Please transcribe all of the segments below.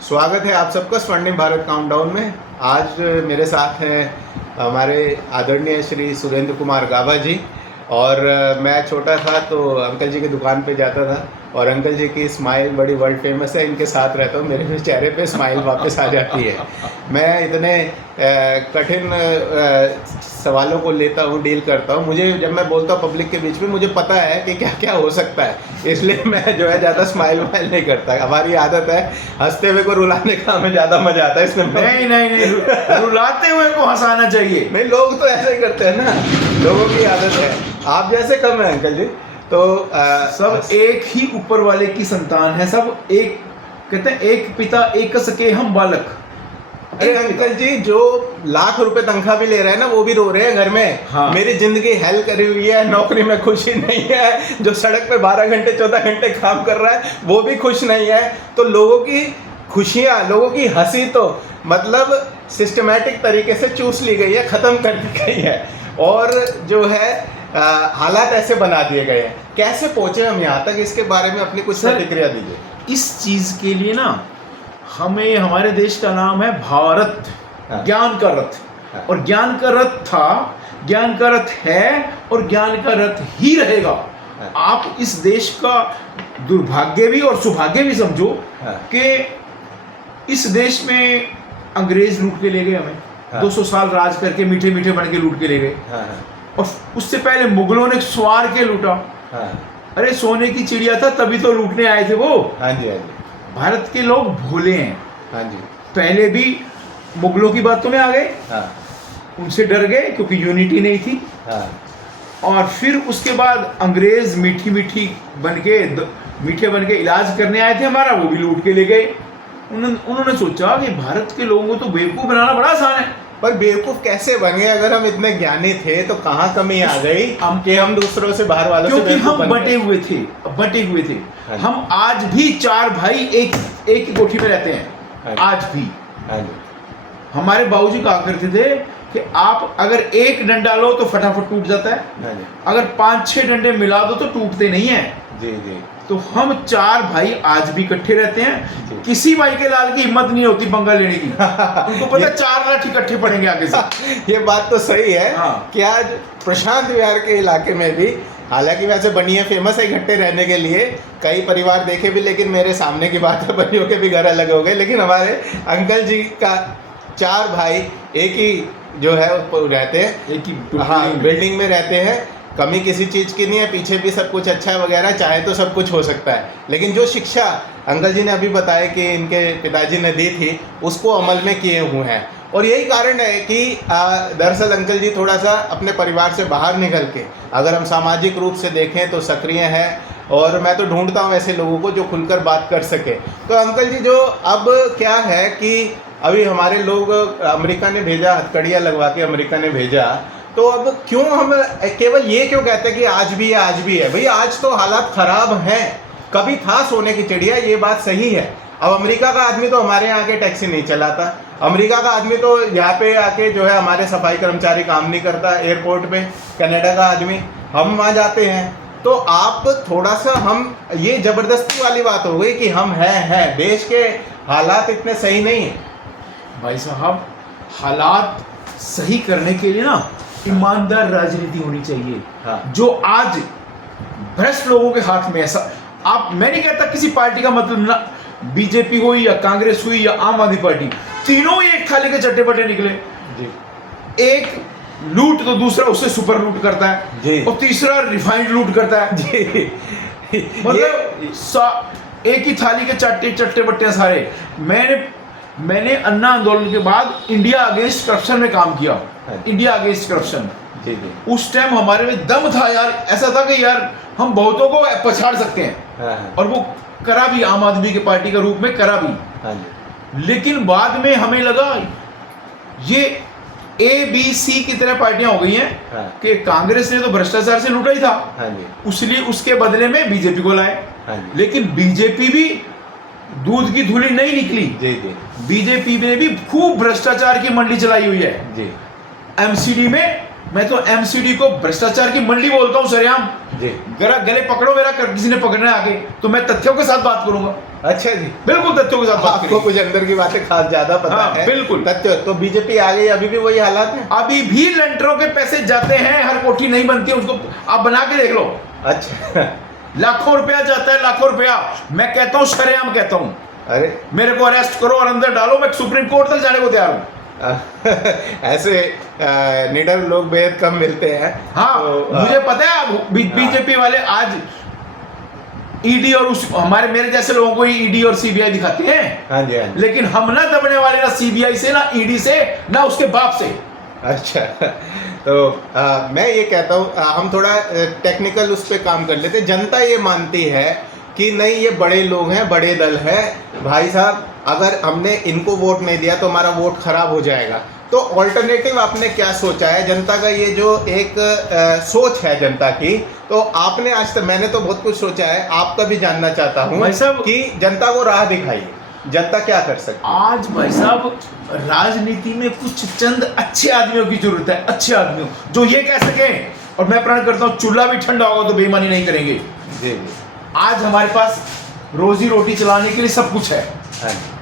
स्वागत है आप सबका स्वर्णिम भारत काउंटडाउन में। आज मेरे साथ हैं हमारे आदरणीय श्री सुरेंद्र कुमार गाबा जी। और मैं छोटा था तो अंकल जी की दुकान पे जाता था और अंकल जी की स्माइल बड़ी वर्ल्ड फेमस है। इनके साथ रहता हूँ, मेरे भी चेहरे पे स्माइल वापस आ जाती है। मैं इतने कठिन सवालों को लेता हूँ, डील करता हूँ। मुझे जब मैं बोलता हूँ पब्लिक के बीच में, मुझे पता है कि क्या क्या हो सकता है, इसलिए मैं जो है ज़्यादा स्माइल वाइल नहीं करता। हमारी आदत है हंसते हुए को रुलाने का, हमें ज़्यादा मजा आता है इसमें। नहीं, रुलाते हुए को हंसाना चाहिए। नहीं, लोग तो ऐसे ही करते हैं ना, लोगों की आदत है। आप जैसे कम है अंकल जी, तो सब एक ही ऊपर वाले की संतान है। सब एक, कहते हैं एक पिता एक सके हम बालक। अरे अंकल जी, जो लाख रुपए तनख्वाह भी ले रहे हैं ना, वो भी रो रहे हैं घर में। हाँ। मेरी जिंदगी हेल करी हुई है, नौकरी में खुशी नहीं है। जो सड़क पे 12 घंटे 14 घंटे काम कर रहा है वो भी खुश नहीं है। तो लोगों की खुशियाँ, लोगों की हंसी तो मतलब सिस्टमैटिक तरीके से चूस ली गई है, ख़त्म कर दी गई है। और जो है हालात ऐसे बना दिए गए हैं। कैसे पहुंचे हम यहाँ तक, इसके बारे में अपनी कुछ प्रतिक्रिया दीजिए। इस चीज के लिए ना हमें, हमारे देश का नाम है भारत। हाँ। ज्ञान का रथ। हाँ। और ज्ञान का रथ था, ज्ञान का रथ है और ज्ञान का रथ ही रहेगा। हाँ। आप इस देश का दुर्भाग्य भी और सौभाग्य भी समझो हाँ। कि इस देश में अंग्रेज लूट के ले गए हमें। हाँ। 200 साल राज करके मीठे मीठे बन के लूट के ले गए। हाँ। और उससे पहले मुगलों ने स्वार के लूटा। हाँ। अरे सोने की चिड़िया था, तभी तो लूटने आए थे वो। हाँ जी, हाँ जी, भारत के लोग भोले हैं। हाँ जी। पहले भी मुगलों की बातों में आ गए, हाँ। उनसे डर गए क्योंकि यूनिटी नहीं थी। हाँ। और फिर उसके बाद अंग्रेज मीठी मीठी मीठे बन के इलाज करने आए थे हमारा, वो भी लूट के ले गए। उन्होंने सोचा कि भारत के लोगों को तो बेवकूफ़ बनाना बड़ा आसान है। पर बेवकूफ कैसे बन गए? अगर हम इतने ज्ञानी थे तो कहाँ कमी आ गई कि हम दूसरों से, बाहर वालों से क्योंकि बेवकूफ हम बन बटे गए? बटे हुए थे। हाँ। हम आज भी 4 भाई एक ही कोठी में रहते हैं। हाँ। आज भी हाँ जी। हमारे बाबूजी कहा करते थे कि आप अगर एक डंडा लो तो फटाफट टूट जाता है, हाँ जी। अगर 5-6 डंडे मिला दो तो टूटते नहीं है। जी जी। तो हम 4 भाई आज भी इकट्ठे रहते जी। हैं। किसी भाई के लाल की हिम्मत नहीं होती पंगा लेने की। उनको पता है 4 लाख इकट्ठे पड़ेंगे आगे से। ये बात तो सही है। हाँ। कि आज प्रशांत विहार के इलाके में भी, हालांकि वैसे बनिया फेमस है इकट्ठे रहने के लिए, कई परिवार देखे भी, लेकिन मेरे सामने की बात है, बनियों के भी घर अलग हो गए। लेकिन हमारे अंकल जी का 4 भाई एक ही जो है रहते हैं, एक ही हाँ, बिल्डिंग में रहते हैं। कमी किसी चीज़ की नहीं है, पीछे भी सब कुछ अच्छा है वगैरह, चाहे तो सब कुछ हो सकता है। लेकिन जो शिक्षा अंकल जी ने अभी बताया कि इनके पिताजी ने दी थी, उसको अमल में किए हुए हैं। और यही कारण है कि दरअसल अंकल जी थोड़ा सा अपने परिवार से बाहर निकल के, अगर हम सामाजिक रूप से देखें तो सक्रिय हैं। और मैं तो ढूंढता हूँ ऐसे लोगों को जो खुलकर बात कर सके। तो अंकल जी, जो अब क्या है कि अभी हमारे लोग, अमेरिका ने भेजा, हथकड़ियाँ लगवा के अमेरिका ने भेजा, तो अब क्यों हम केवल ये क्यों कहते हैं कि आज भी है, आज भी है? भाई आज तो हालात ख़राब हैं। कभी था सोने की चिड़िया, ये बात सही है। अब अमेरिका का आदमी तो हमारे यहाँ आके टैक्सी नहीं चलाता, अमेरिका का आदमी तो यहाँ पे आके जो है हमारे सफाई कर्मचारी काम नहीं करता एयरपोर्ट पे। कनाडा का आदमी, हम वहाँ जाते हैं। तो आप थोड़ा सा, हम ये ज़बरदस्ती वाली बात हो गई कि हम हैं, देश के हालात इतने सही नहीं हैं। भाई साहब, हालात सही करने के लिए ना ईमानदार राजनीति होनी चाहिए। हाँ। जो आज भ्रष्ट लोगों के हाथ में, ऐसा आप, मैं नहीं कहता किसी पार्टी का मतलब ना, बीजेपी हुई या कांग्रेस हुई या आम आदमी पार्टी, तीनों ही एक थाली के चट्टे बट्टे निकले जी। एक लूट तो दूसरा उससे सुपर लूट करता है जी। और तीसरा रिफाइंड लूट करता है जी। मतलब एक ही थाली के चट्टे बट्टे सारे। मैंने अन्ना आंदोलन के बाद इंडिया अगेंस्ट करप्शन में काम किया। इंडिया अगेंस्ट करप्शन, जी जी। उस टाइम हमारे में दम था यार, ऐसा था कि यार हम बहुतों को पछाड़ सकते हैं। हाँ। और वो करा भी, आम आदमी की पार्टी का रूप में करा भी। हाँ जी। लेकिन बाद में हमें लगा ये ABC की तरह पार्टियां हो गई हैं। हाँ। कि कांग्रेस ने तो भ्रष्टाचार से लूटा ही था, हाँ जी। उसलिए उसके बदले में बीजेपी को लाए। हाँ जी। लेकिन बीजेपी भी दूध की धुली नहीं निकली। जी जी। बीजेपी ने भी खूब भ्रष्टाचार की मंडी चलाई हुई है। जी। MCD में मैं तो एमसीडी को भ्रष्टाचार की मंडी बोलता हूँ सरेआम। जी। गले पकड़ो मेरा, किसी ने पकड़ना है आगे तो मैं तथ्यों के साथ बात करूंगा। अच्छा जी, बिल्कुल तथ्यों के साथ बात आपको कुछ अंदर की बातें खास ज्यादा पता हाँ, है। बिल्कुल। तथ्य तो बीजेपी आ गई, अभी भी वही हालात है। अभी भी लेंटरों के पैसे जाते हैं, हर कोठी नहीं बनती है, उसको आप बना के देख लो। अच्छा। लाखों रुपया जाता है, लाखों रुपया। मैं कहता हूँ शरेआम कहता हूँ, अरे मेरे को अरेस्ट करो और अंदर डालो, मैं सुप्रीम कोर्ट तक जाने को तैयार हूँ। ऐसे निडर लोग बेहद कम मिलते हैं। हाँ तो, मुझे पता है बीजेपी वाले आज ईडी और उस हमारे मेरे जैसे लोगों को ईडी और सीबीआई दिखाते हैं। हाँ जी, हाँ जी। लेकिन हम ना दबने वाले, ना सीबीआई से, ना ईडी से, ना उसके बाप से। अच्छा। तो मैं ये कहता हूँ हम थोड़ा टेक्निकल उस पर काम कर लेते हैं। जनता ये मानती है कि नहीं, ये बड़े लोग हैं, बड़े दल है भाई साहब, अगर हमने इनको वोट नहीं दिया तो हमारा वोट खराब हो जाएगा। तो ऑल्टरनेटिव आपने क्या सोचा है? जनता का ये जो एक सोच है जनता की, तो आपने आज तक, मैंने तो बहुत कुछ सोचा है, आपका भी जानना चाहता हूँ भाई साहब कि जनता को राह दिखाइए, जनता क्या कर सकती है? आज भाई साहब राजनीति में कुछ चंद अच्छे आदमियों की जरूरत है, अच्छे आदमियों जो ये कह सकें, और मैं प्रण करता हूँ चूल्हा भी ठंडा होगा तो बेईमानी नहीं करेंगे। जी जी। आज हमारे पास रोजी रोटी चलाने के लिए सब कुछ है। हाँ जी।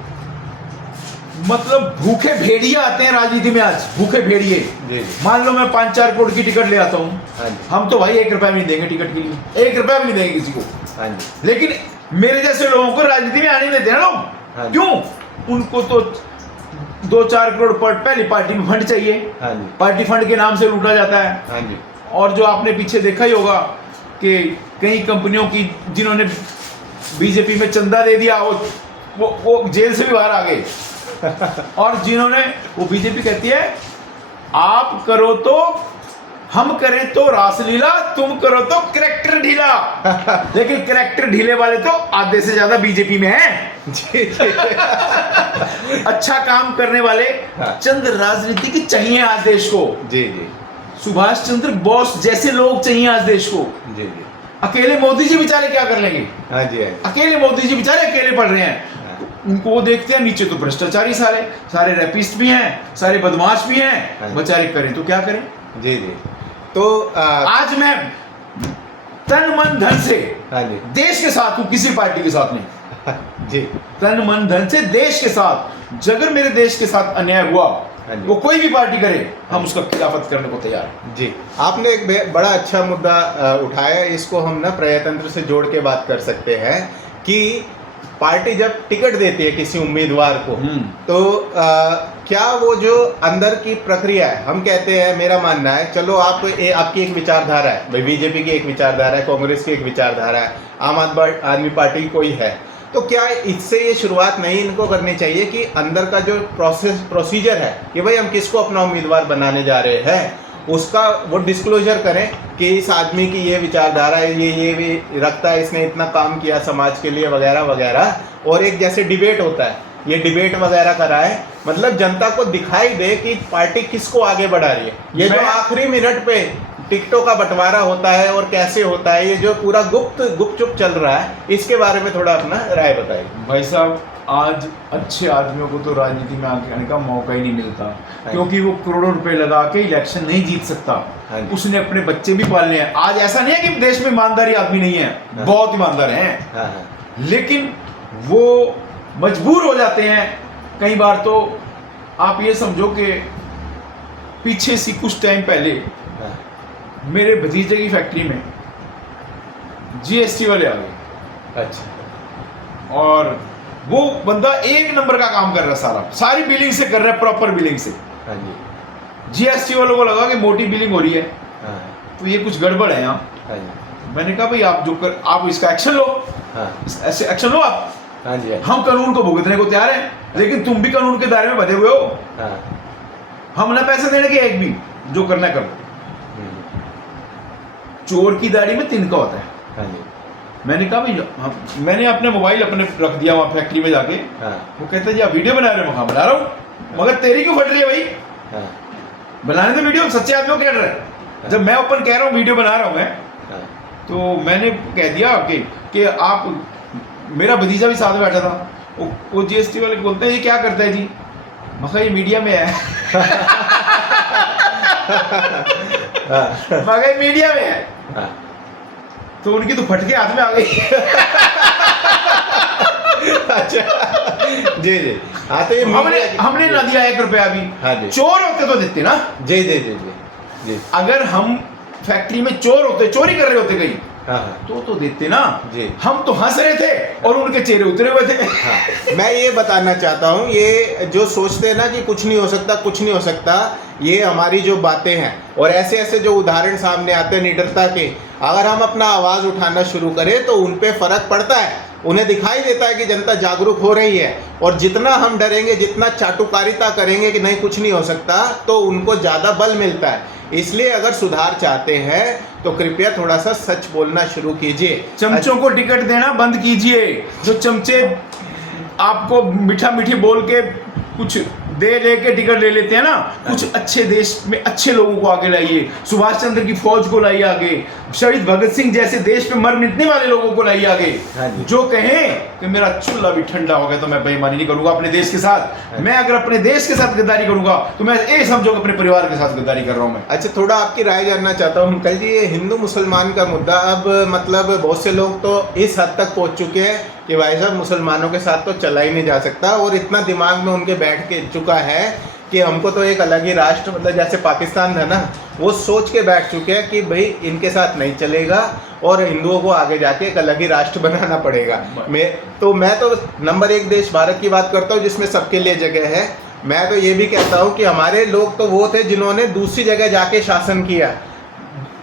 मतलब भूखे भेड़िए आते हैं राजनीति में आज, भूखे भेड़िए। जी जी। मान लो मैं 5-4 करोड़ की टिकट ले आता हूँ, हाँ जी। हम तो भाई 1 रुपया भी नहीं देंगे टिकट के लिए, 1 रुपया भी नहीं देंगे किसी को। हाँ जी। लेकिन मेरे जैसे लोगों को राजनीति में आने नहीं देते हैं लोग। हाँ जी। क्यों? उनको तो 2-4 करोड़ पहली पार्टी में फंड चाहिए। हाँ जी। पार्टी फंड के नाम से लूटा जाता है। हाँ जी। और जो आपने पीछे देखा ही होगा कि कई कंपनियों की जिन्होंने बीजेपी में चंदा दे दिया वो जेल से भी बाहर आ गए। और जिन्होंने, वो बीजेपी कहती है आप करो तो हम करें तो रासलीला, तुम करो तो करैक्टर ढीला। लेकिन करैक्टर ढीले वाले तो आधे से ज्यादा बीजेपी में हैं। जी जी। अच्छा काम करने वाले हाँ। चंद राजनीति की चाहिए आज देश को। जी जी। सुभाष चंद्र बोस जैसे लोग चाहिए आज देश को। जी जी। अकेले मोदी जी बेचारे क्या कर लेंगे? हाँ जी। अकेले मोदी जी बेचारे अकेले पढ़ रहे हैं। उनको वो देखते हैं, नीचे तो भ्रष्टाचारी सारे रैपिस्ट भी हैं, सारे बदमाश भी हैं, बेचारे करें तो क्या करें? जी जी। तो आज मैं तन मन धन से हाँ जी। देश के साथ हूं, किसी पार्टी के साथ नहीं। जी। तन मन धन से देश के साथ। अगर मेरे देश के साथ अन्याय हुआ, वो कोई भी पार्टी करे, हम उसका खिलाफत करने को तैयार हैं। जी। आपने एक बड़ा अच्छा मुद्दा उठाया, इसको हम ना प्रजातंत्र से जोड़ के बात कर सकते हैं कि पार्टी जब टिकट देती है किसी उम्मीदवार को, तो क्या वो जो अंदर की प्रक्रिया है, हम कहते हैं, मेरा मानना है, चलो आपकी एक विचारधारा है भाई, बीजेपी की एक विचारधारा है, कांग्रेस की एक विचारधारा है, आम आदमी पार्टी कोई है, तो क्या इससे ये शुरुआत नहीं इनको करनी चाहिए कि अंदर का जो प्रोसीजर है कि भाई हम किसको अपना उम्मीदवार बनाने जा रहे हैं, उसका वो डिस्क्लोजर करें कि इस आदमी की ये विचारधारा है, ये भी रखता है, इसने इतना काम किया समाज के लिए वगैरह वगैरह, और एक जैसे डिबेट होता है, ये डिबेट वगैरह कराए, मतलब जनता को दिखाई दे कि पार्टी किसको आगे बढ़ा रही है। ये जो आखिरी मिनट पे टिकटों का बंटवारा होता है और कैसे होता है, ये जो पूरा गुपचुप चल रहा है, इसके बारे में थोड़ा अपना राय बताइए। भाई साहब, आज अच्छे आदमियों को तो राजनीति में आने का मौका ही नहीं मिलता, क्योंकि वो करोड़ों रुपए लगा के इलेक्शन नहीं जीत सकता। उसने अपने बच्चे भी पालने हैं। आज ऐसा नहीं है कि देश में ईमानदारी आदमी नहीं है, बहुत ईमानदार हैं, लेकिन वो मजबूर हो जाते हैं कई बार। तो आप ये समझो कि पीछे से कुछ टाइम पहले मेरे भतीजे की फैक्ट्री में जीएसटी वाले आ गए। अच्छा। और वो बंदा 1 नंबर का काम कर रहा है, सारी बिलिंग से कर रहा है, प्रॉपर बिलिंग से। हाँ जी। जीएसटी वालों को लगा कि मोटी बिलिंग हो रही है, तो ये कुछ गड़बड़ है यहाँ। हाँ जी। मैंने कहा भाई आप इसका एक्शन लो। ऐसे एक्शन लो आप। हाँ जी। हम कानून को भुगतने को तैयार हैं, लेकिन तुम भी कानून के दायरे में बंधे हुए हो। हम ना पैसे देने के, एक भी, जो करना करो। चोर की दाढ़ी में तिनका होता है। हाँ जी। मैंने कहा भाई, मैंने अपने मोबाइल रख दिया वहाँ फैक्ट्री में जाके। वो कहता है जी आप वीडियो बना रहे हो? हाँ बना रहा हूँ। मगर तेरी क्यों फट रही है भाई? बनाने दो वीडियो, सच्चे आदमी को कह रहा है। जब मैं ओपन कह रहा हूँ वीडियो बना रहा हूँ मैं, तो मैंने कह दिया कि आप, मेरा भतीजा भी साथ में बैठा था, वो जीएसटी वाले बोलते हैं ये क्या करता है जी? मैं कहा ये मीडिया में है। हाँ। महंगाई मीडिया में है, हाँ। तो उनकी तो फटके हाथ में आ गई। अच्छा जी जी। हाँ तो ये हमने ना दिया 1 रुपया भी। हाँ जी। चोर होते तो देते ना। जी जी जी जी जी। अगर हम फैक्ट्री में चोर होते, चोरी कर रहे होते कहीं, हाँ हाँ तो देते ना जी। हम तो हंस रहे थे और उनके चेहरे उतरे हुए थे। हाँ, मैं ये बताना चाहता हूँ, ये जो सोचते हैं ना कि कुछ नहीं हो सकता, कुछ नहीं हो सकता, ये हमारी जो बातें हैं और ऐसे ऐसे जो उदाहरण सामने आते हैं निडरता के, अगर हम अपना आवाज़ उठाना शुरू करें तो उन पे फ़र्क पड़ता है। उन्हें दिखाई देता है कि जनता जागरूक हो रही है, और जितना हम डरेंगे, जितना चाटुकारिता करेंगे कि नहीं कुछ नहीं हो सकता, तो उनको ज़्यादा बल मिलता है। इसलिए अगर सुधार चाहते हैं तो कृपया थोड़ा सा सच बोलना शुरू कीजिए। चमचों को टिकट देना बंद कीजिए। जो चमचे आपको मीठा मीठी बोल के कुछ दे लेके टिकट ले लेते हैं ना, कुछ अच्छे देश में अच्छे लोगों को आगे लाइए। सुभाष चंद्र की फौज को लाइए आगे, शहीद भगत सिंह जैसे देश पे मर मिटने वाले लोगों को लाइए आगे, जो कहें कि मेरा चूल्हा भी ठंडा हो गया तो मैं बेईमानी नहीं करूंगा अपने देश के साथ। मैं अगर अपने देश के साथ गद्दारी करूंगा तो मैं ये समझो अपने परिवार के साथ गद्दारी कर रहा हूं मैं। अच्छा, थोड़ा आपकी राय जानना चाहता हूँ अंकल जी, ये हिंदू मुसलमान का मुद्दा अब मतलब बहुत से लोग तो इस हद तक पहुँच चुके हैं कि भाई साहब मुसलमानों के साथ तो चला ही नहीं जा सकता, और इतना दिमाग में उनके बैठ के चुका है कि हमको तो एक अलग ही राष्ट्र, मतलब जैसे पाकिस्तान था ना, वो सोच के बैठ चुके हैं कि भाई इनके साथ नहीं चलेगा और हिंदुओं को आगे जाके एक अलग ही राष्ट्र बनाना पड़ेगा। मैं तो नंबर 1 देश भारत की बात करता हूँ जिसमें सबके लिए जगह है। मैं तो ये भी कहता हूँ कि हमारे लोग तो वो थे जिन्होंने दूसरी जगह जाके शासन किया,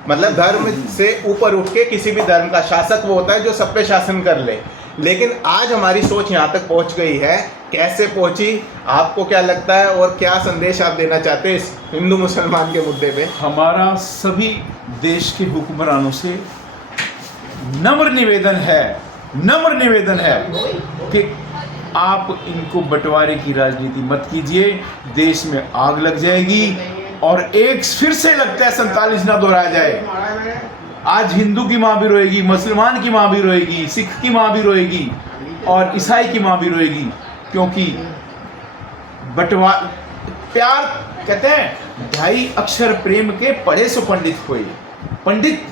मतलब धर्म से ऊपर उठ के किसी भी धर्म का शासक वो होता है जो सब पे शासन कर ले। लेकिन आज हमारी सोच यहाँ तक पहुँच गई है, कैसे पहुँची, आपको क्या लगता है और क्या संदेश आप देना चाहते हैं इस हिंदू मुसलमान के मुद्दे पे? हमारा सभी देश के हुक्मरानों से नम्र निवेदन है कि आप इनको बंटवारे की राजनीति मत कीजिए, देश में आग लग जाएगी और एक फिर से लगता है 47 ना दोहराया जाए। आज हिंदू की माँ भी रोएगी, मुसलमान की माँ भी रोएगी, सिख की माँ भी रोएगी और ईसाई की माँ भी रोएगी, क्योंकि प्यार कहते हैं 2.5 अक्षर प्रेम के पढ़े सो पंडित हुए। पंडित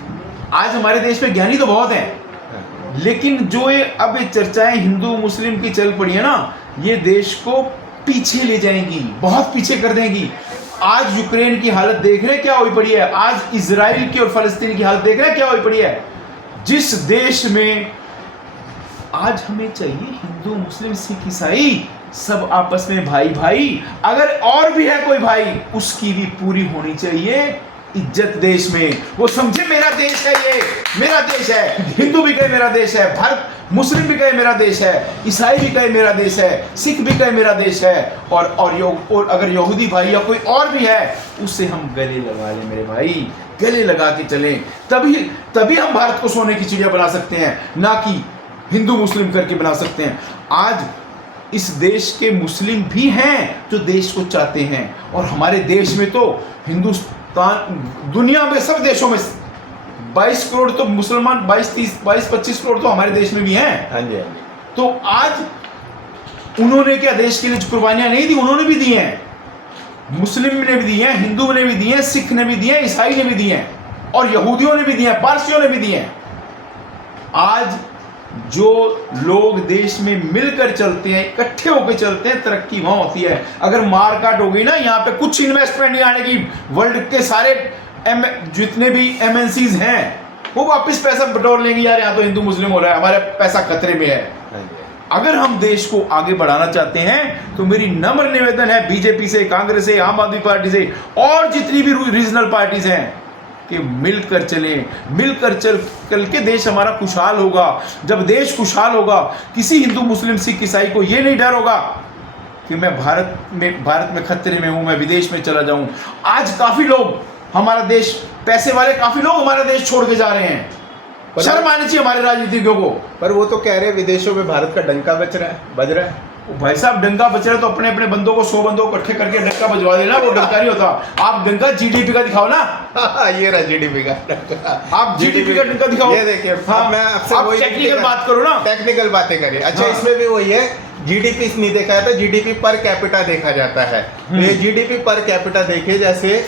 आज हमारे देश में ज्ञानी तो बहुत हैं, लेकिन जो ये अब ये चर्चाएं हिंदू मुस्लिम की चल पड़ी है ना, ये देश को पीछे ले जाएंगी, बहुत पीछे कर देंगी। आज यूक्रेन की हालत देख रहे हैं क्या हुई पड़ी है, आज इजराइल की और फलस्तीन की हालत देख रहे हैं क्या हुई पड़ी है। जिस देश में आज हमें चाहिए हिंदू मुस्लिम सिख ईसाई सब आपस में भाई भाई, अगर और भी है कोई भाई उसकी भी पूरी होनी चाहिए इज्जत देश में। वो समझे मेरा देश है, ये मेरा देश है, हिंदू भी कहे मेरा देश है, भारत मुस्लिम भी कहे मेरा देश है, ईसाई भी कहे मेरा देश है, सिख भी कहे मेरा देश है, और अगर यहूदी भाई या कोई और भी है उससे हम गले लगा लें मेरे भाई, गले लगा के चलें, तभी हम भारत को सोने की चिड़िया बना सकते हैं, ना कि हिंदू मुस्लिम करके बना सकते हैं। आज इस देश के मुस्लिम भी हैं जो देश को चाहते हैं, और हमारे देश में तो हिंदुस्तान दुनिया में सब देशों में 22 करोड़ तो मुसलमान, 22-25 करोड़ तो हमारे देश में भी हैं। हाँ जी। तो आज उन्होंने क्या देश के लिए कुर्बानियां नहीं दी, उन्होंने भी दी हैं, मुस्लिम ने भी दी हैं, हिंदू ने भी दी हैं, सिख ने भी दी हैं, ईसाई ने भी दी हैं, और यहूदियों ने भी दी हैं, पारसियों ने भी दी हैं। आज जो लोग देश में मिलकर चलते हैं, इकट्ठे होकर चलते हैं, तरक्की वहां होती है। अगर मारकाट हो गई ना, यहाँ पे कुछ इन्वेस्टमेंट नहीं आने की, वर्ल्ड के सारे जितने भी MNCs हैं वो वापस पैसा बटोर लेंगे, यार यहाँ तो हिंदू मुस्लिम हो रहा है, हमारा पैसा खतरे में है। अगर हम देश को आगे बढ़ाना चाहते हैं तो मेरी नम्र निवेदन है बीजेपी से, कांग्रेस से, आम आदमी पार्टी से और जितनी भी रीजनल पार्टीज हैं कि मिलकर चलें, मिलकर चल के देश हमारा खुशहाल होगा। जब देश खुशहाल होगा, किसी हिंदू मुस्लिम सिख ईसाई को ये नहीं डर होगा कि मैं भारत में खतरे में हूं, मैं विदेश में चला जाऊं। आज काफी लोग हमारा देश, पैसे वाले काफी लोग हमारा देश छोड़ के जा रहे हैं, शर्म आनी चाहिए हमारे राजनीतिज्ञों को। पर वो तो कह रहे हैं विदेशों में भारत का डंका बज रहा है। भाई साहब, डंका बच रहा है तो अपने अपने बंदों को 100 बंदों को इकट्ठे करके डंका बजवा देना, वो डंका नहीं होता। आप डंका GDP का दिखाओ ना। ये रहा GDP का, आप GDP का डंका दिखाओ। ये देखिए, हाँ, मैं आपसे वही टेक्निकल बात करो ना, टेक्निकल बातें करिए। अच्छा, हाँ। इसमें भी वही है, GDP नहीं देखा जाता, GDP पर कैपिटा देखा जाता है। तो ये GDP पर कैपिटा देखे, जैसे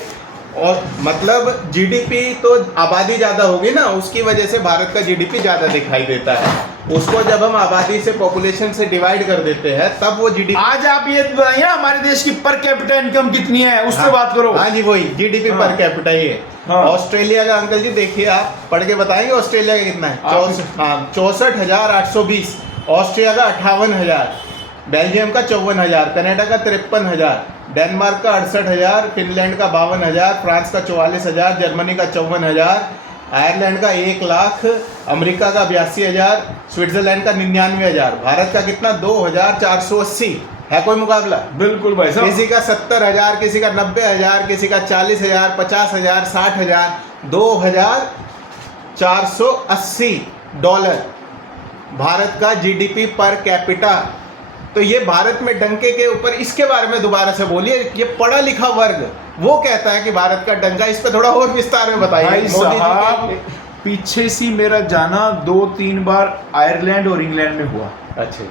और मतलब जीडीपी तो आबादी ज़्यादा होगी ना, उसकी वजह से भारत का जीडीपी ज़्यादा दिखाई देता है। उसको जब हम आबादी से, पॉपुलेशन से डिवाइड कर देते हैं तब वो जीडीपी। आज आप ये बताइए ना हमारे देश की पर कैपिटा इनकम कितनी है, उस पर बात करो। हाँ जी, वही जीडीपी हाँ। पर कैपिटा ही है। हाँ। ऑस्ट्रेलिया का अंकल जी देखिए, आप पढ़ के बताएंगे ऑस्ट्रेलिया का कितना है? 64,820। ऑस्ट्रिया का 58,000, बेल्जियम का 54,000, कनाडा का 53,000, डेनमार्क का 68,000, फिनलैंड का 52,000, फ्रांस का 44,000, जर्मनी का 54,000, आयरलैंड का 1,00,000, अमेरिका का 82,000, स्विट्जरलैंड का 99,000। भारत का कितना? 2,480। है कोई मुकाबला? बिल्कुल भाई साहब। किसी का 70,000, किसी का 90,000, किसी का 40,000, 50,000, 60,000। $2,480 भारत का जीडीपी पर कैपिटा। तो ये भारत में डंके के ऊपर, इसके बारे में दोबारा से बोलिए। ये पढ़ा लिखा वर्ग वो कहता है कि भारत का डंका, इस पे थोड़ा और विस्तार में बताइए। भाई मोदी जी साहब, के। पीछे सी मेरा जाना 2-3 बार आयरलैंड और इंग्लैंड में हुआ। अच्छा,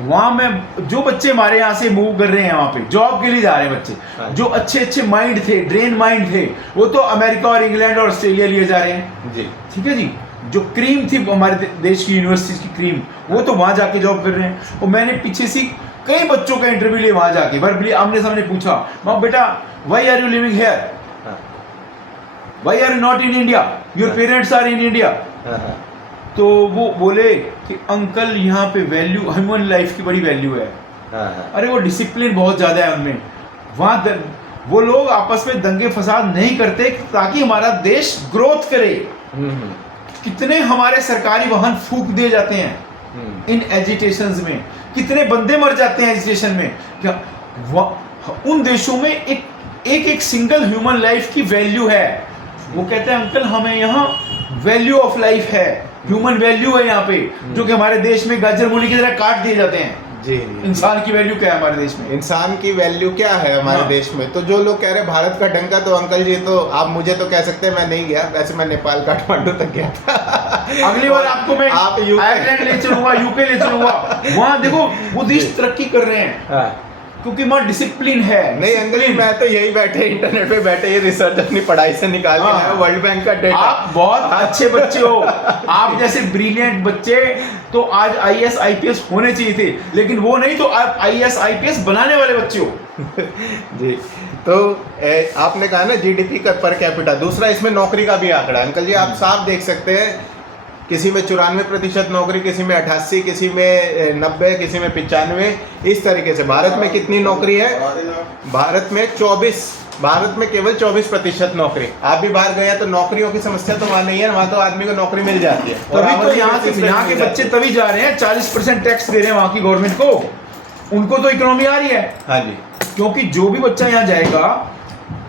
वहां में जो बच्चे हमारे यहाँ से मूव कर रहे हैं, वहां पे जॉब के लिए जा रहे हैं बच्चे, हाँ। जो अच्छे अच्छे माइंड थे, ड्रेन माइंड थे, वो तो अमेरिका और इंग्लैंड और ऑस्ट्रेलिया लिए जा रहे हैं। जी। ठीक है जी। जो क्रीम थी हमारे देश की यूनिवर्सिटी की क्रीम, वो तो वहां जाके जॉब कर रहे हैं। और मैंने पीछे से कई बच्चों का इंटरव्यू लिए वहां जाके, वर्बली आमने सामने पूछा, माँ बेटा why are you living here, why are you not in India, your parents are in India. तो वो बोले कि अंकल यहाँ पे वैल्यू, ह्यूमन लाइफ की बड़ी वैल्यू है। अरे वो डिसिप्लिन बहुत ज्यादा है उनमें। वहाँ वो लोग आपस में दंगे फसाद नहीं करते ताकि हमारा देश ग्रोथ करे। कितने हमारे सरकारी वाहन फूक दिए जाते हैं इन एजिटेशंस में, कितने बंदे मर जाते हैं एजिटेशन में। क्या उन देशों में एक सिंगल ह्यूमन लाइफ की वैल्यू है। वो कहते हैं अंकल हमें यहाँ वैल्यू ऑफ लाइफ है, ह्यूमन वैल्यू है यहाँ पे, जो कि हमारे देश में गाजर मूली की तरह काट दिए जाते हैं। जी। इंसान की वैल्यू क्या है हमारे देश में? इंसान की वैल्यू क्या है हमारे हाँ। देश में? तो जो लोग कह रहे हैं भारत का डंका, तो अंकल जी तो आप मुझे तो कह सकते हैं, मैं नहीं गया, वैसे मैं नेपाल काठमांडू तक गया था। अगली बार आपको मैं आप आयरलैंड ले चलूंगा, यूके ले चलूंगा। वहाँ देखो वो देश तरक्की कर रहे हैं हाँ। क्योंकि वहाँ डिसिप्लिन है। नहीं अंकल जी, मैं तो यही बैठे इंटरनेट पे बैठे ये रिसर्च अपनी पढ़ाई से निकाल के आया, वर्ल्ड बैंक का डेटा। आप बहुत अच्छे बच्चे हो। आप जैसे ब्रिलियंट बच्चे तो आज आईएएस आईपीएस होने चाहिए थे, लेकिन वो नहीं तो आप आईएएस आईपीएस बनाने वाले बच्चे हो। जी। तो आपने कहा ना जीडीपी का पर कैपिटा, दूसरा इसमें नौकरी का भी आंकड़ा। अंकल जी आप साफ देख सकते हैं, किसी में 94% नौकरी, किसी में 88, किसी में 90, किसी में 95, इस तरीके से। भारत में कितनी नौकरी है? भारत में 24, भारत में केवल 24% नौकरी। आप भी बाहर गए हैं तो नौकरियों की समस्या तो वहाँ नहीं है, वहाँ तो आदमी को नौकरी मिल जाती है। तभी तो यहाँ के बच्चे तभी जा रहे हैं, 40% टैक्स दे रहे हैं वहाँ की गवर्नमेंट को, उनको तो इकोनॉमी आ रही है। हाँ जी। क्योंकि जो भी बच्चा यहाँ जाएगा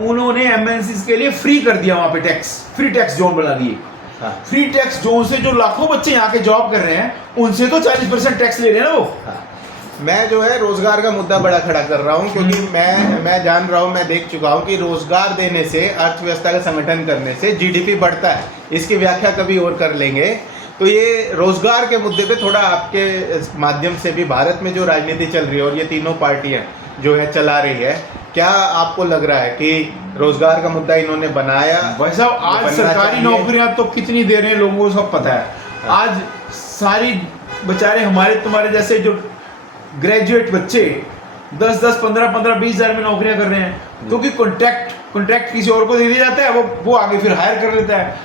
उन्होंने एमएनसीज के लिए फ्री कर दिया, वहाँ पे टैक्स, फ्री टैक्स जोन बना दिए। हाँ। फ्री टैक्स जोन से जो लाखों बच्चे यहाँ के जॉब कर रहे हैं, उनसे तो 40% टैक्स ले रहे हैं ना वो। हाँ। मैं जो है रोजगार का मुद्दा बड़ा खड़ा कर रहा हूँ, क्योंकि मैं जान रहा हूँ, मैं देख चुका हूँ कि रोजगार देने से, अर्थव्यवस्था का संगठन करने से जीडीपी बढ़ता है। इसकी व्याख्या कभी और कर लेंगे। तो ये रोजगार के मुद्दे पे थोड़ा आपके माध्यम से भी, भारत में जो राजनीति चल रही है और ये तीनों पार्टियां जो है चला रही है, क्या आपको लग रहा है कि रोजगार का मुद्दा इन्होंने बनाया? वैसा आज सरकारी नौकरियां तो कितनी दे रहे हैं लोगों को सब पता है। आज सारी बेचारे हमारे तुम्हारे जैसे जो ग्रेजुएट बच्चे 10-10, 15-15, 20 हज़ार में नौकरियां कर रहे हैं, क्योंकि कॉन्ट्रैक्ट किसी और को दे दिया जाता है, वो आगे फिर हायर कर लेता है।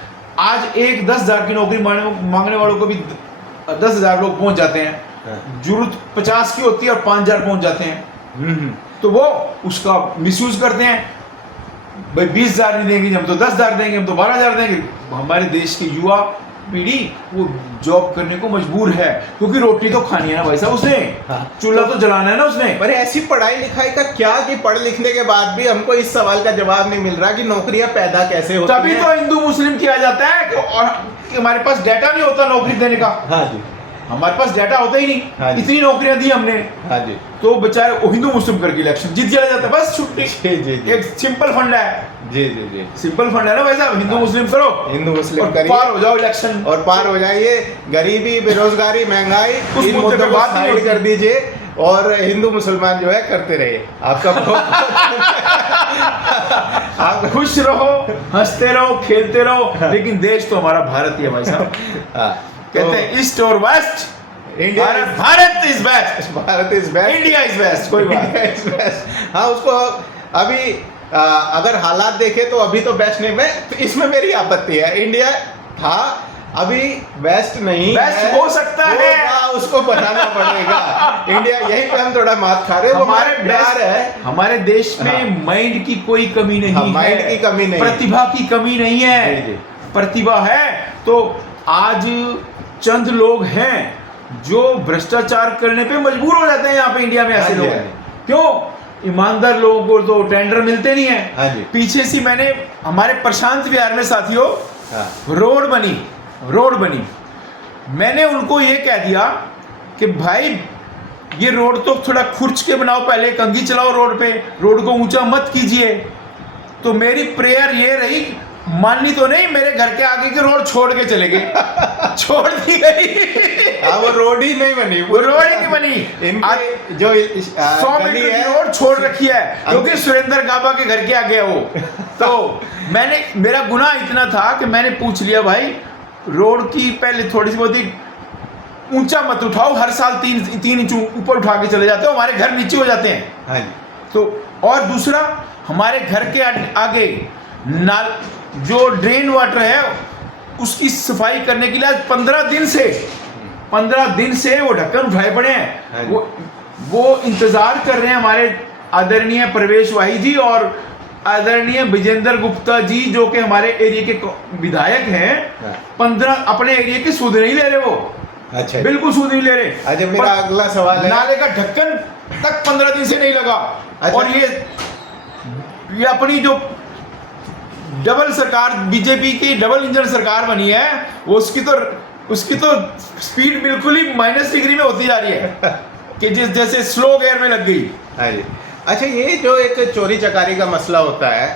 आज एक 10,000 की नौकरी मांगने वालों को भी 10,000 लोग पहुंच जाते हैं। जरूरत 50 की होती है और 5,000 पहुंच जाते हैं। तो वो उसका मिसयूज करते हैं। भाई 20,000 नहीं देंगे हम तो 10,000 देंगे, हम तो 12,000 देंगे। हमारे देश की युवा पीढ़ी वो जॉब करने को मजबूर है, क्योंकि रोटी तो खानी है ना भाई साहब उसने। हाँ। चूल्हा तो जलाना है ना उसने। पर ऐसी पढ़ाई लिखाई का क्या कि पढ़ लिखने के बाद भी हमको इस सवाल का जवाब नहीं मिल रहा कि नौकरियां पैदा कैसे होती हैं। तभी तो हिंदू मुस्लिम किया जाता है कि हमारे पास डाटा नहीं होता नौकरी देने का। हाँ जी। हमारे पास डाटा होता ही नहीं। हाँ जी। इतनी नौकरियां दी हमने। हाँ जी। तो बेचारे हिंदू मुस्लिम करके इलेक्शन जीत दिया जाता है, बस छुट्टी। जी जी जी। एक सिंपल फंड है। जी जी जी। सिंपल फंड है ना भाई साहब, हिंदू मुस्लिम करो, हिंदू मुस्लिम और करिए, पार हो जाओ इलेक्शन। और पार हो जाइए। गरीबी, बेरोजगारी, महंगाई, उस इन मुद्दे पे मुद्दों को बात नहीं साइड होती। कर दीजिए और हिंदू मुसलमान जो है करते रहिए। आपका बहुत आप खुश रहो, हंसते रहो, खेलते रहो, लेकिन देश तो हमारा भारत ही है भाई साहब। हाँ, कहते हैं ईस्ट और west, India Bharat is best, Bharat is best, India is best, कोई बात इंडिया इज बेस्ट। हाँ, उसको अभी अगर हालात देखे तो अभी तो बेस्ट नहीं, मैं तो इसमें मेरी आपत्ति है। इंडिया था, अभी बेस्ट नहीं बेस्ट है, हो सकता है, उसको बनाना पड़ेगा। इंडिया यहीं पे हम थोड़ा मात खा रहे हैं, वो हमारे प्यार है। हमारे देश में माइंड की कोई कमी नहीं है, माइंड की कमी नहीं, प्रतिभा की कमी नहीं है, जी, जी। प्रतिभा है। तो आज चंद लोग हैं जो भ्रष्टाचार करने पे मजबूर हो जाते हैं यहाँ पे इंडिया में, ऐसे लोग हैं। क्यों? ईमानदार लोगों को तो टेंडर मिलते नहीं है। हाँ जी। पीछे से मैंने हमारे प्रशांत विहार में साथियों हाँ। रोड बनी, मैंने उनको ये कह दिया कि भाई ये रोड तो थोड़ा खुर्च के बनाओ, पहले कंघी चलाओ रोड पे, रोड को ऊंचा मत कीजिए। तो मेरी प्रेयर ये रही, माननी तो नहीं, मेरे घर के आगे की रोड छोड़ के चले गए, छोड़ दी गई। वो रोड ही नहीं बनी, वो रोड ही नहीं बनी। आज जो 100 मीटर की रोड छोड़ रखी है, क्योंकि सुरेंद्र गाबा के घर के आगे है वो। तो मेरा गुनाह इतना था कि मैंने पूछ लिया, भाई रोड की पहले थोड़ी सी बहुत ही ऊंचा मत उठाओ, हर साल 3 इंच ऊपर उठा के चले जाते हो, हमारे घर नीचे हो जाते हैं। हाँ जी। तो और दूसरा, हमारे घर के आगे नाल जो ड्रेन वाटर है उसकी सफाई करने के लिए आज 15 दिन से वो ढक्कन उठाए पड़े हैं। वो इंतजार कर रहे हैं हमारे आदरणीय प्रवेश वाही जी और आदरणीय विजेंद्र गुप्ता जी, जो कि हमारे एरिया के विधायक हैं। 15 अपने एरिया की सूद नहीं ले रहे वो, अच्छा, बिल्कुल सूद नहीं ले रहे। अच्छा, मेरा अगला सवाल है, नाले का ढक्कन तक 15 दिन से नहीं लगा। अच्छा। और ये अपनी जो डबल सरकार, बीजेपी की डबल इंजन सरकार बनी है, वो उसकी तो स्पीड बिल्कुल ही -डिग्री में होती जा रही है कि जैसे स्लो गियर में लग गई। हाँ जी। अच्छा, ये जो एक चोरी चकारी का मसला होता है,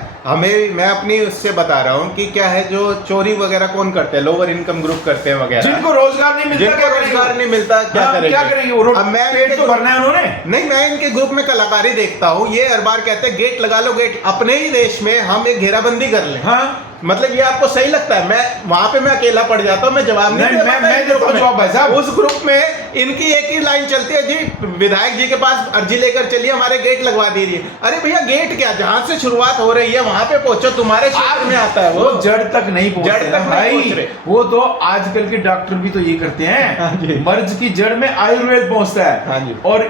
मैं अपनी उससे बता रहा हूँ कि क्या है, जो चोरी वगैरह कौन करते हैं, लोअर इनकम ग्रुप करते हैं वगैरह, जिनको रोजगार नहीं मिलता, क्या करेंगे वो? अब मैं पेट तो भरना है उन्होंने। नहीं, मैं इनके ग्रुप में कलाकारी देखता हूँ, ये हर बार कहते हैं गेट लगा लो, गेट। अपने ही देश में हम एक घेराबंदी कर लें, हाँ, मतलब ये आपको सही लगता है? मैं वहां पे मैं अकेला पड़ जाता हूँ, मैं जवाब नहीं दे पाता। मैं देता हूं जवाब भाई साहब। उस ग्रुप में इनकी एक ही लाइन चलती है, जी विधायक जी के पास अर्जी लेकर चलिए, हमारे गेट लगवा दीजिए। अरे भैया, गेट क्या, जहां से शुरुआत हो रही है वहां पे पहुंचो, तुम्हारे क्षेत्र में आता है वो जड़ तक नहीं पहुंचते। वो तो आजकल के डॉक्टर भी तो ये करते हैं, मर्ज की जड़ में आयुर्वेद पहुंचता है। और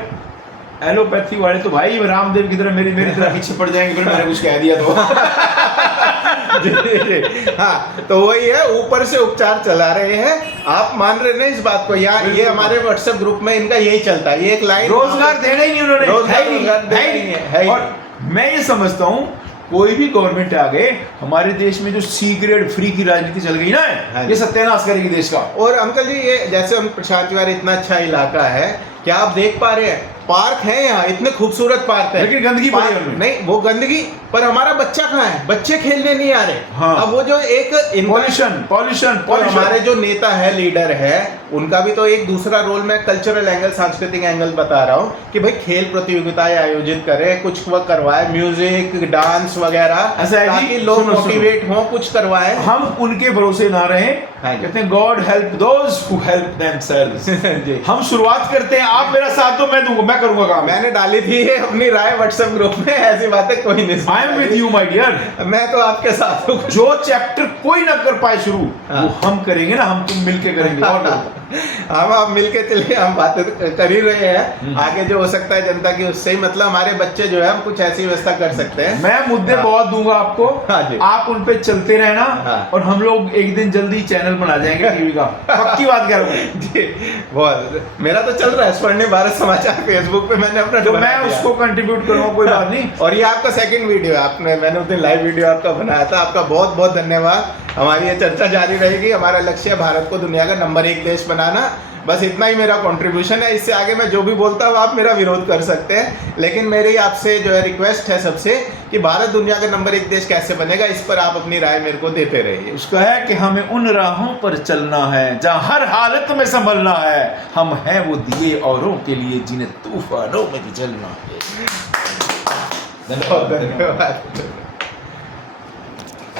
एलोपैथी वाले तो भाई रामदेव की तरह मेरी तरह पीछे पड़ जाएंगे, फिर मैंने कुछ कह दिया तो। हाँ, तो वही है, ऊपर से उपचार चला रहे हैं। आप मान रहे ना इस बात को? यार ये हमारे व्हाट्सएप ग्रुप में इनका यही चलता है, ये एक लाइन, रोजगार देना ही नहीं उन्होंने, रोजगार। और मैं ये समझता हूँ, कोई भी गवर्नमेंट आ गए, हमारे देश में जो सी ग्रेड फ्री की राजनीति चल गई ना, ये सत्यानाश करेगी देश का। और अंकल जी, ये जैसे हम प्रशांत विहार इतना अच्छा इलाका है, क्या आप देख पा रहे हैं? पार्क है यहाँ, इतने खूबसूरत पार्क है, लेकिन गंदगी पड़ी है उनमें। नहीं, वो गंदगी, पर हमारा बच्चा कहाँ है? बच्चे खेलने नहीं आ रहे। हाँ। अब वो जो एक पॉल्यूशन हमारे जो नेता है, लीडर है, उनका भी तो एक दूसरा रोल, मैं कल्चरल एंगल, सांस्कृतिक एंगल बता रहा हूँ कि भाई खेल प्रतियोगिताएं आयोजित करें, कुछ वह करवाए, म्यूजिक, डांस वगैरह, ताकि लोग मोटिवेट हों, कुछ करवाएं। हम उनके भरोसे ना रहे। कहते हैं God help those who help themselves. हम शुरुआत करते हैं, आप मेरा साथ दो, मैं दूंगा, मैं करूंगा काम। मैंने डाली थी अपनी राय व्हाट्सएप ग्रुप में, ऐसी बातें कोई नहीं। I am with you my dear, मैं तो आपके साथ हूँ। जो चैप्टर कोई ना कर पाए शुरू, वो हम करेंगे ना, हम तुम मिलके करेंगे। और हम आप मिलके चलिए, हम बातें कर ही रहे हैं, आगे जो हो सकता है जनता की उससे ही, मतलब हमारे बच्चे जो है, हम कुछ ऐसी व्यवस्था कर सकते हैं। मैं मुद्दे बहुत दूंगा आपको, आप उन पे चलते रहना, और हम लोग एक दिन जल्दी चैनल बना जाएंगे टीवी का, पक्की बात कह रहा हूँ जी। बहुत, मेरा तो चल रहा है स्वर्णिम भारत समाचार फेसबुक पे, मैंने अपना, तो मैं उसको कंट्रीब्यूट करूंगा, कोई बात नहीं। और ये आपका सेकंड वीडियो है, मैंने उस दिन लाइव वीडियो आपका बनाया था, आपका बहुत बहुत धन्यवाद। हमारी ये चर्चा जारी रहेगी, हमारा लक्ष्य है भारत को दुनिया का नंबर 1 देश बनाना, बस इतना ही मेरा कंट्रीब्यूशन है। इससे आगे मैं जो भी बोलता हूँ आप मेरा विरोध कर सकते हैं, लेकिन मेरी आपसे जो है रिक्वेस्ट है सबसे, कि भारत दुनिया का नंबर 1 देश कैसे बनेगा, इस पर आप अपनी राय मेरे को देते रहिए। उसका है कि हमें उन राहों पर चलना है जहाँ हर हालत में संभलना है, हम हैं वो दिए औरों के लिए जिन्हें तूफानों में भी जलना है। धन्यवाद।